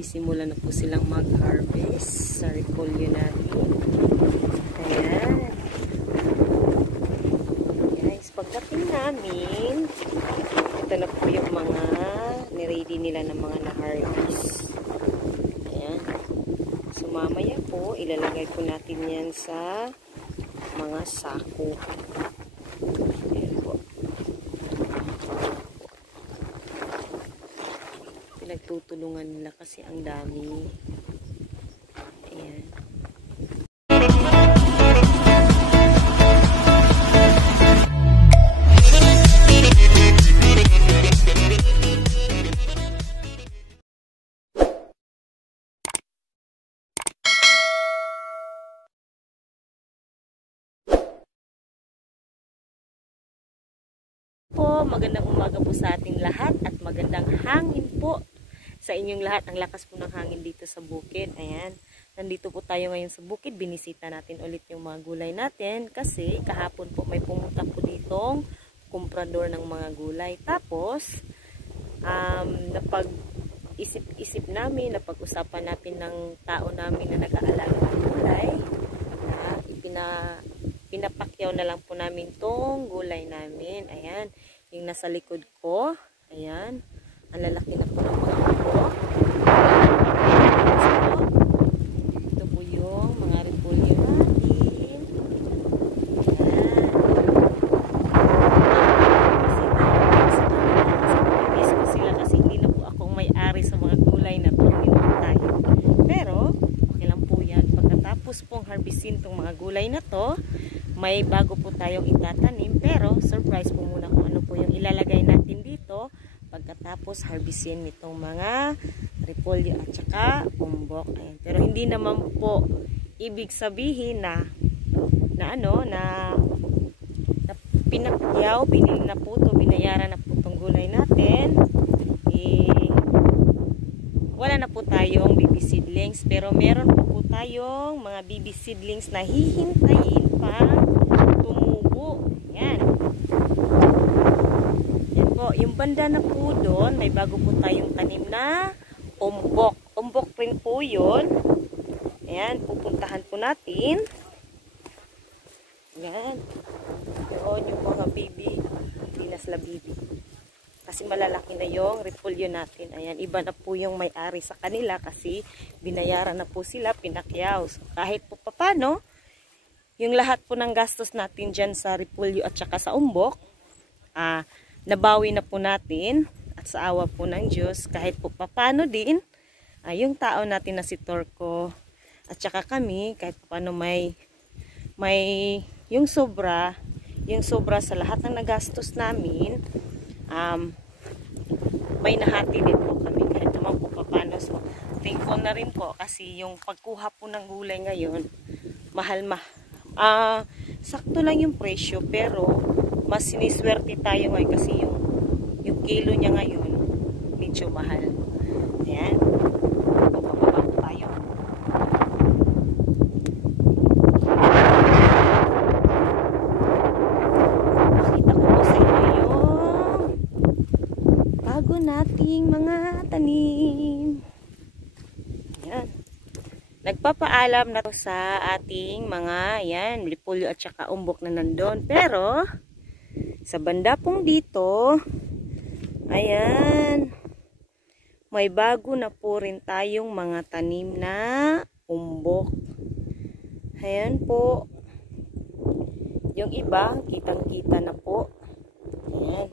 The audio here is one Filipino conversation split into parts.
nagsisimula na po silang mag-harvest sa repolyo natin. Ayan. Guys, pagdating namin, ito na po yung mga niready nila ng mga na-harvest. Ayan. So, mamaya po, ilalagay po natin yan sa mga sako. Ayan po. Pinagtutulungan nila kasi ang dami. Ayan. Magandang umaga po sa ating lahat at magandang hangin po sa inyong lahat. Ang lakas po ng hangin dito sa bukid. Ayan. Nandito po tayo ngayon sa bukid. Binisita natin ulit yung mga gulay natin kasi kahapon po may pumunta po ditong kumprador ng mga gulay. Tapos, napag-isip namin, napag-usapan natin ng tao namin na nag-aalaga ng gulay. Pinapakyaw na lang po namin tong gulay namin. Ayan. Yung nasa likod ko. Ayan. Ang lalaki na po ng mga ko. Ito po yung mga repolyo natin. Ayan. Miss ko sila kasi hindi na po akong may-ari sa mga gulay na ito. Pero, okay lang po yan. Pagkatapos pong harvestin itong mga gulay na to, may bago po tayong itatanim. Pero, surprise po muna kung ano po yung ilalagay natin dito pagkatapos harvestin nitong mga repolyo at saka umbok. Ayan. Pero hindi naman po ibig sabihin na pinakyaw, binili na po ito, binayaran na po itong gulay natin. Wala na po tayong baby seedlings, pero meron po tayong mga baby seedlings na hihintayin pa tumubo. Yan. Yan po. Yung banda na po doon, may bago po tayong tanim na umbok. Umbok rin po yun. Ayan. Pupuntahan po natin. Yan. Yun yung mga baby. Hindi na sila baby. Kasi malalaki na yung repolyo natin. Ayan, iba na po yung may-ari sa kanila kasi binayaran na po sila, pinakyaw. So, kahit po papano, yung lahat po ng gastos natin dyan sa repolyo at saka sa umbok, nabawi na po natin at sa awa po ng Diyos. Kahit po papano din, yung tao natin na si Torco at saka kami, kahit papano may yung sobra sa lahat ng nagastos namin, may nahati din po kami kahit naman po paano. So, thankful na rin po kasi yung pagkuha po ng gulay ngayon, sakto lang yung presyo pero mas siniswerte tayo ngayon kasi yung kilo niya ngayon medyo mahal. Ayan. Pababa po tayo. Nating mga tanim. Ayan. Nagpapaalam na to sa ating mga repolyo at saka umbok na nandun. Pero sa banda pong dito, ayan, may bago na po rin tayong mga tanim na umbok. Ayan po. Yung iba, kitang-kita na po. Ayan.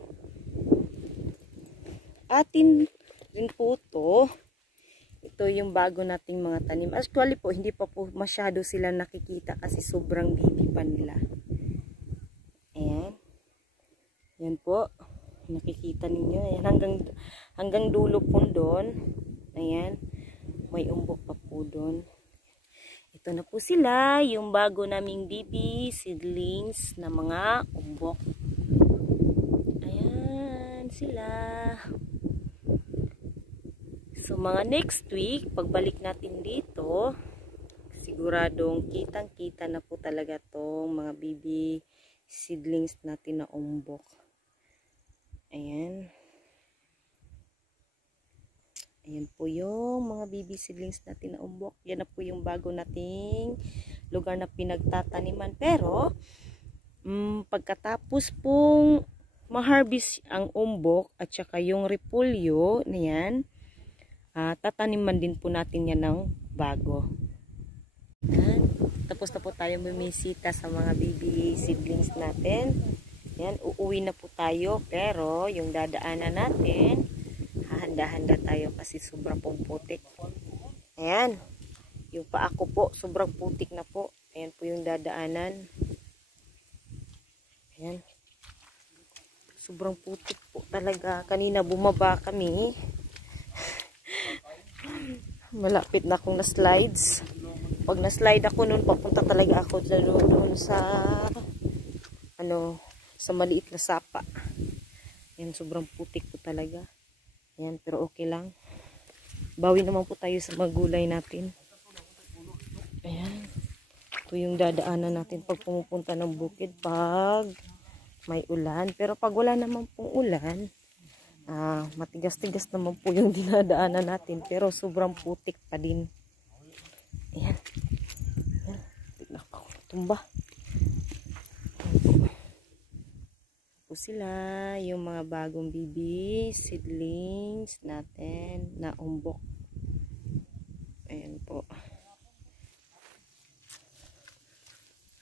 Atin rin po to. Ito yung bago nating mga tanim. Actually po, hindi pa po masyado sila nakikita kasi sobrang baby pa nila. Ayan. Yan po. Nakikita ninyo. Ayan. Hanggang dulo po doon. Ayan. May umbok pa po doon. Ito na po sila. Yung bago naming baby seedlings na mga umbok. Ayan sila. So, mga next week, pagbalik natin dito, siguradong kitang-kita na po talaga tong mga baby seedlings natin na umbok. Ayan. Ayan po yung mga baby seedlings natin na umbok. Yan na po yung bago nating lugar na pinagtataniman. Pero, pagkatapos pong ma-harvest ang umbok at saka yung repolyo na yan, tataniman din po natin yan ng bago. Ayan. Tapos na po tayo bumisita sa mga baby seedlings natin. Ayan, uuwi na po tayo. Pero, yung dadaanan natin, hahanda-handa tayo kasi sobrang pong putik. Ayan. Yung paa ko po, sobrang putik na po. Ayan po yung dadaanan. Ayan. Sobrang putik po talaga. Kanina bumaba kami. Malapit na akong na-slides. Pag na-slide ako noon, papunta talaga ako doon sa sa maliit na sapa. Ayan, sobrang putik po talaga. Ayan, pero okay lang. Bawi naman po tayo sa mga gulay natin. Ayan. Ito yung dadaanan natin pag pumupunta ng bukid pag may ulan. Pero pag wala naman pong ulan, matigas-tigas naman po yung dinadaanan natin. Pero sobrang putik pa din. Ayan. Ayan. Tignan pa ako. Tumba. Po sila yung mga bagong baby seedlings natin na umbok. Ayan po.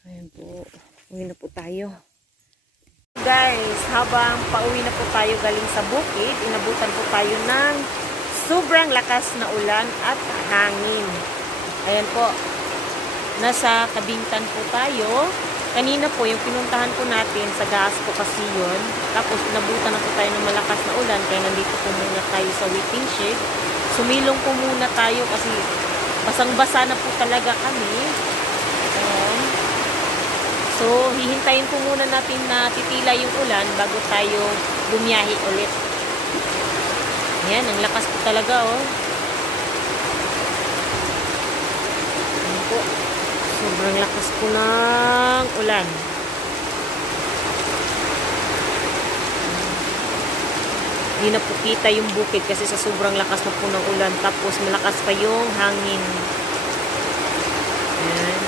Ayan po. Uwi na po tayo. Guys, habang pauwi na po tayo galing sa bukid, inabutan po tayo ng sobrang lakas na ulan at hangin. Ayan po. Nasa Kabintan po tayo. Kanina po, yung pinuntahan po natin sa Gasco kasi yun. Tapos, inabutan na po tayo ng malakas na ulan. Kaya nandito po muna tayo sa waiting shed. Sumilong po muna tayo kasi basang-basa na po talaga kami. Ayan. So, hihintayin po muna natin na titila yung ulan bago tayo bumiyahe ulit. Ayan, ang lakas po talaga, oh. Ayan po. Sobrang lakas po ng ulan. Hindi na po kita yung bukid kasi sa sobrang lakas na po ng ulan. Tapos malakas pa yung hangin. Ayan.